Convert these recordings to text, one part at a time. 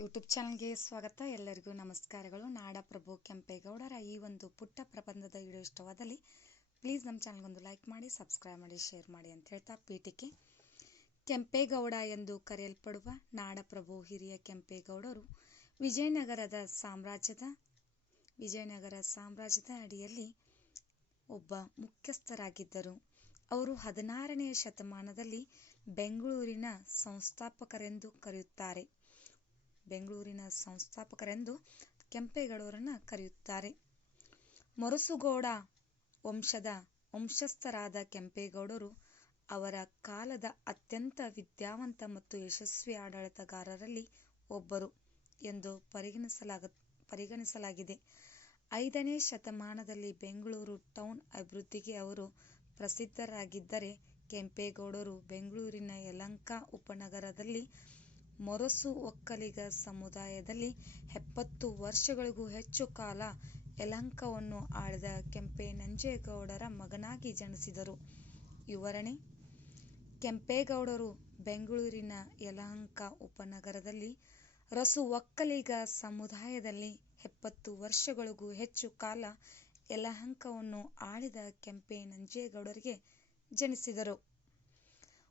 YouTube ಚಾನಲ್ಗೆ ಸ್ವಾಗತ. ಎಲ್ಲರಿಗೂ ನಮಸ್ಕಾರಗಳು. ನಾಡಪ್ರಭು ಕೆಂಪೇಗೌಡರ ಈ ಒಂದು ಪುಟ್ಟ ಪ್ರಬಂಧದ ವಿಡಿಯೋ ಇಷ್ಟವಾದಲ್ಲಿ ಪ್ಲೀಸ್ ನಮ್ಮ ಚಾನಲ್ಗೊಂದು ಲೈಕ್ ಮಾಡಿ ಸಬ್ಸ್ಕ್ರೈಬ್ ಮಾಡಿ ಶೇರ್ ಮಾಡಿ ಅಂತ ಹೇಳ್ತಾ ಪೀಠಿಕೆ ಕೆಂಪೇಗೌಡ ಎಂದು ಕರೆಯಲ್ಪಡುವ ನಾಡಪ್ರಭು ಹಿರಿಯ ಕೆಂಪೇಗೌಡರು ವಿಜಯನಗರದ ಸಾಮ್ರಾಜ್ಯದ, ವಿಜಯನಗರ ಸಾಮ್ರಾಜ್ಯದ ಅಡಿಯಲ್ಲಿ ಒಬ್ಬ ಮುಖ್ಯಸ್ಥರಾಗಿದ್ದರು. ಅವರು ಹದಿನಾರನೆಯ ಶತಮಾನದಲ್ಲಿ ಬೆಂಗಳೂರಿನ ಸಂಸ್ಥಾಪಕರೆಂದು ಕರೆಯುತ್ತಾರೆ. ಬೆಂಗಳೂರಿನ ಸಂಸ್ಥಾಪಕರೆಂದು ಕೆಂಪೇಗೌಡರನ್ನು ಕರೆಯುತ್ತಾರೆ. ಮೊರಸುಗೌಡ ವಂಶದ ವಂಶಸ್ಥರಾದ ಕೆಂಪೇಗೌಡರು ಅವರ ಕಾಲದ ಅತ್ಯಂತ ವಿದ್ಯಾವಂತ ಮತ್ತು ಯಶಸ್ವಿ ಆಡಳಿತಗಾರರಲ್ಲಿ ಒಬ್ಬರು ಎಂದು ಪರಿಗಣಿಸಲಾಗ, ಪರಿಗಣಿಸಲಾಗಿದೆ. ಐದನೇ ಶತಮಾನದಲ್ಲಿ ಬೆಂಗಳೂರು ಟೌನ್ ಅಭಿವೃದ್ಧಿಗೆ ಅವರು ಪ್ರಸಿದ್ಧರಾಗಿದ್ದರೆ ಕೆಂಪೇಗೌಡರು ಬೆಂಗಳೂರಿನ ಯಲಹಂಕ ಉಪನಗರದಲ್ಲಿ ಮೊರಸು ಒಕ್ಕಲಿಗ ಸಮುದಾಯದಲ್ಲಿ ಎಪ್ಪತ್ತು ವರ್ಷಗಳಿಗೂ ಹೆಚ್ಚು ಕಾಲ ಯಲಹಂಕವನ್ನು ಆಳಿದ ಕೆಂಪೇನಂಜೇಗೌಡರ ಮಗನಾಗಿ ಜನಿಸಿದರು. ವಿವರಣೆ, ಕೆಂಪೇಗೌಡರು ಬೆಂಗಳೂರಿನ ಯಲಹಂಕ ಉಪನಗರದಲ್ಲಿ ರಸು ಒಕ್ಕಲಿಗ ಸಮುದಾಯದಲ್ಲಿ ಎಪ್ಪತ್ತು ವರ್ಷಗಳಿಗೂ ಹೆಚ್ಚು ಕಾಲ ಯಲಹಂಕವನ್ನು ಆಳಿದ ಕೆಂಪೇನಂಜೇಗೌಡರಿಗೆ ಜನಿಸಿದರು.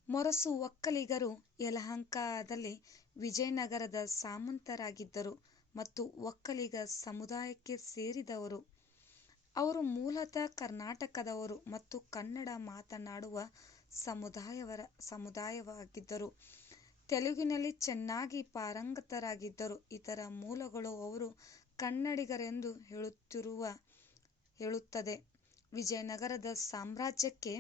ಮೊರಸು ಒಕ್ಕಲಿಗರು ಯಲಹಂಕದಲ್ಲಿ ವಿಜಯನಗರದ ಸಾಮಂತರಾಗಿದ್ದರು ಮತ್ತು ಒಕ್ಕಲಿಗ ಸಮುದಾಯಕ್ಕೆ ಸೇರಿದವರು. ಅವರು ಮೂಲತಃ ಕರ್ನಾಟಕದವರು ಮತ್ತು ಕನ್ನಡ ಮಾತನಾಡುವ ಸಮುದಾಯವರ ಸಮುದಾಯವಾಗಿದ್ದರು. ತೆಲುಗಿನಲ್ಲಿ ಚೆನ್ನಾಗಿ ಪಾರಂಗತರಾಗಿದ್ದರು. ಇತರ ಮೂಲಗಳು ಅವರು ಕನ್ನಡಿಗರೆಂದು ಹೇಳುತ್ತಿರುವ ಹೇಳುತ್ತದೆ. ವಿಜಯನಗರದ ಸಾಮ್ರಾಜ್ಯಕ್ಕೆ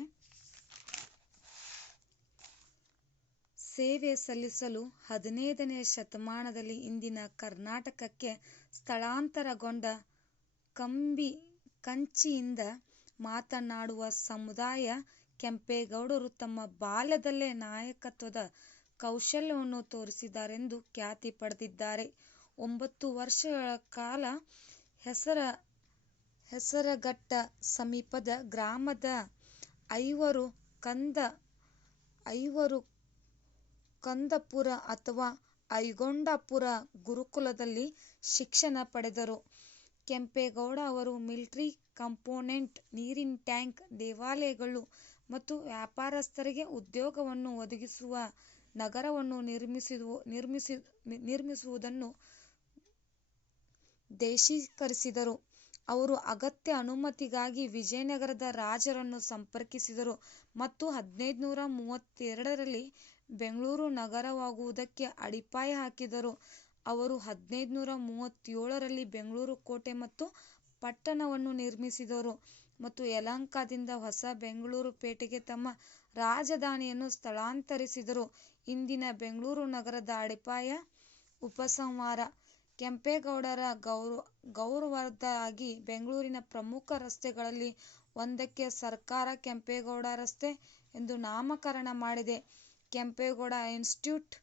ಸೇವೆ ಸಲ್ಲಿಸಲು ಹದಿನೈದನೇ ಶತಮಾನದಲ್ಲಿ ಇಂದಿನ ಕರ್ನಾಟಕಕ್ಕೆ ಸ್ಥಳಾಂತರಗೊಂಡ ಕಂಬಿ ಕಂಚಿಯಿಂದ ಮಾತನಾಡುವ ಸಮುದಾಯ ಕೆಂಪೇಗೌಡರು ತಮ್ಮ ಬಾಲ್ಯದಲ್ಲೇ ನಾಯಕತ್ವದ ಕೌಶಲ್ಯವನ್ನು ತೋರಿಸಿದ್ದಾರೆಂದು ಖ್ಯಾತಿ ಪಡೆದಿದ್ದಾರೆ. ಒಂಬತ್ತು ವರ್ಷಗಳ ಕಾಲ ಹೆಸರ, ಹೆಸರಘಟ್ಟ ಸಮೀಪದ ಗ್ರಾಮದ ಐವರು ಕಂದ ಕಂದಪುರ ಅಥವಾ ಐಗೊಂಡಪುರ ಗುರುಕುಲದಲ್ಲಿ ಶಿಕ್ಷಣ ಪಡೆದರು. ಕೆಂಪೇಗೌಡ ಅವರು ಮಿಲಿಟರಿ ಕಂಪೋನೆಂಟ್, ನೀರಿನ ಟ್ಯಾಂಕ್, ದೇವಾಲಯಗಳು ಮತ್ತು ವ್ಯಾಪಾರಸ್ಥರಿಗೆ ಉದ್ಯೋಗವನ್ನು ಒದಗಿಸುವ ನಗರವನ್ನು ನಿರ್ಮಿಸುವುದನ್ನು ದೇಶೀಕರಿಸಿದರು. ಅವರು ಅಗತ್ಯ ಅನುಮತಿಗಾಗಿ ವಿಜಯನಗರದ ರಾಜರನ್ನು ಸಂಪರ್ಕಿಸಿದರು ಮತ್ತು ಹದಿನೈದು ನೂರ ಮೂವತ್ತೆರಡರಲ್ಲಿ ಬೆಂಗಳೂರು ನಗರವಾಗುವುದಕ್ಕೆ ಅಡಿಪಾಯ ಹಾಕಿದರು. ಅವರು ಹದಿನೈದುನೂರ ಮೂವತ್ತೇಳರಲ್ಲಿ ಬೆಂಗಳೂರು ಕೋಟೆ ಮತ್ತು ಪಟ್ಟಣವನ್ನು ನಿರ್ಮಿಸಿದರು ಮತ್ತು ಯಲಹಂಕದಿಂದ ಹೊಸ ಬೆಂಗಳೂರು ಪೇಟೆಗೆ ತಮ್ಮ ರಾಜಧಾನಿಯನ್ನು ಸ್ಥಳಾಂತರಿಸಿದರು. ಇಂದಿನ ಬೆಂಗಳೂರು ನಗರದ ಅಡಿಪಾಯ ಉಪಸಂಹಾರ. ಕೆಂಪೇಗೌಡರ ಗೌರವ ಗೌರವಾರ್ಥವಾಗಿ ಬೆಂಗಳೂರಿನ ಪ್ರಮುಖ ರಸ್ತೆಗಳಲ್ಲಿ ಒಂದಕ್ಕೆ ಸರ್ಕಾರ ಕೆಂಪೇಗೌಡ ರಸ್ತೆ ಎಂದು ನಾಮಕರಣ ಮಾಡಿದೆ. Kempegowda institute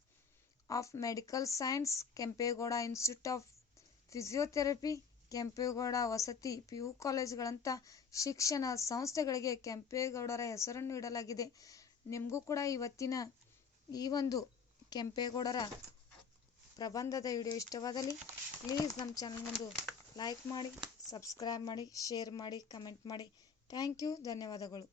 of medical science, Kempegowda institute of physiotherapy, Kempegowda ವಸತಿ ಪಿ ಯು ಕಾಲೇಜ್ಗಳಂಥ ಶಿಕ್ಷಣ ಸಂಸ್ಥೆಗಳಿಗೆ ಕೆಂಪೇಗೌಡರ ಹೆಸರನ್ನು ಇಡಲಾಗಿದೆ ನಿಮಗೂ ಕೂಡ ಇವತ್ತಿನ ಈ ಒಂದು ಕೆಂಪೇಗೌಡರ ಪ್ರಬಂಧದ ವಿಡಿಯೋ ಇಷ್ಟವಾದಲ್ಲಿ ಪ್ಲೀಸ್ ನಮ್ಮ ಚಾನಲ್ಗೊಂದು ಲೈಕ್ ಮಾಡಿ, ಸಬ್ಸ್ಕ್ರೈಬ್ ಮಾಡಿ, ಶೇರ್ ಮಾಡಿ, ಕಮೆಂಟ್ ಮಾಡಿ. ಥ್ಯಾಂಕ್ ಯು, ಧನ್ಯವಾದಗಳು.